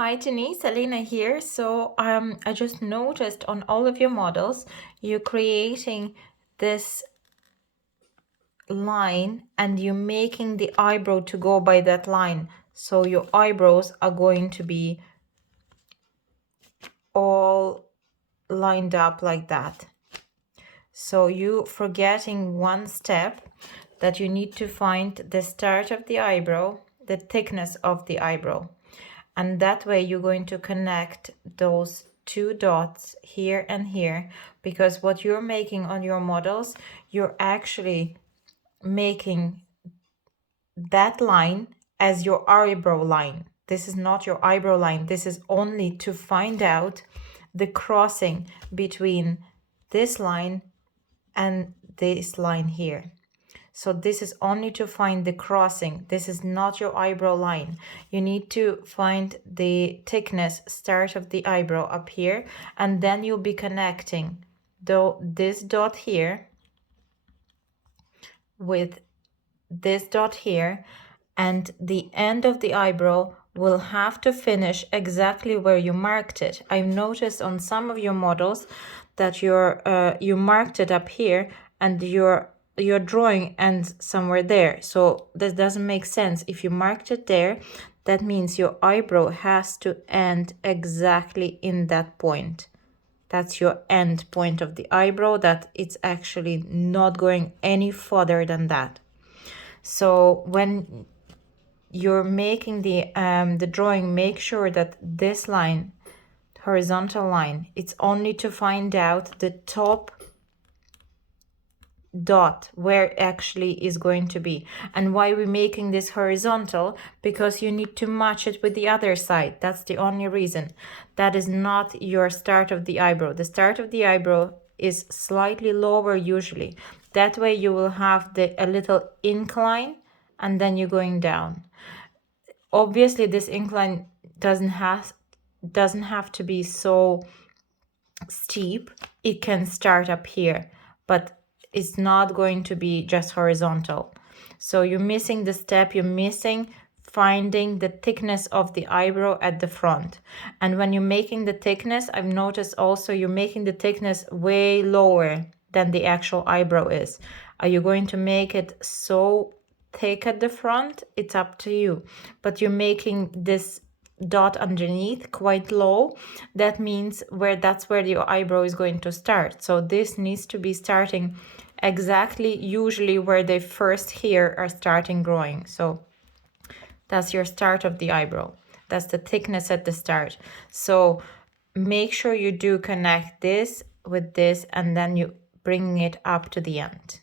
Hi Denise, Elena here. So I just noticed on all of your models, you're creating this line and you're making the eyebrow to go by that line. So your eyebrows are going to be all lined up like that. So you forgetting one step, that you need to find the start of the eyebrow, the thickness of the eyebrow. And that way you're going to connect those two dots here and here, because what you're making on your models, you're actually making that line as your eyebrow line. This is not your eyebrow line. This is only to find out the crossing between this line and this line here. So this is only to find the crossing. This is not your eyebrow line. You need to find the thickness start of the eyebrow up here, and then you'll be connecting this dot here with this dot here, and the end of the eyebrow will have to finish exactly where you marked it. I've noticed on some of your models that you marked it up here and your drawing ends somewhere there. So this doesn't make sense. If you marked it there, that means your eyebrow has to end exactly in that point. That's your end point of the eyebrow, that it's actually not going any further than that. So when you're making the drawing, make sure that this line, horizontal line, it's only to find out the top dot where it actually is going to be. And why we're making this horizontal? Because you need to match it with the other side. That's the only reason. That is not your start of the eyebrow. The start of the eyebrow is slightly lower usually. That way you will have a little incline, and then you're going down. Obviously this incline doesn't have to be so steep. It can start up here, but it's not going to be just horizontal. So you're missing the step, you're missing finding the thickness of the eyebrow at the front. And when you're making the thickness, I've noticed also you're making the thickness way lower than the actual eyebrow is. Are you going to make it so thick at the front? It's up to you. But you're making this dot underneath quite low. That means that's where your eyebrow is going to start. So this needs to be starting exactly usually where they first here are starting growing. So that's your start of the eyebrow. That's the thickness at the start. So make sure you do connect this with this, and then you bring it up to the end.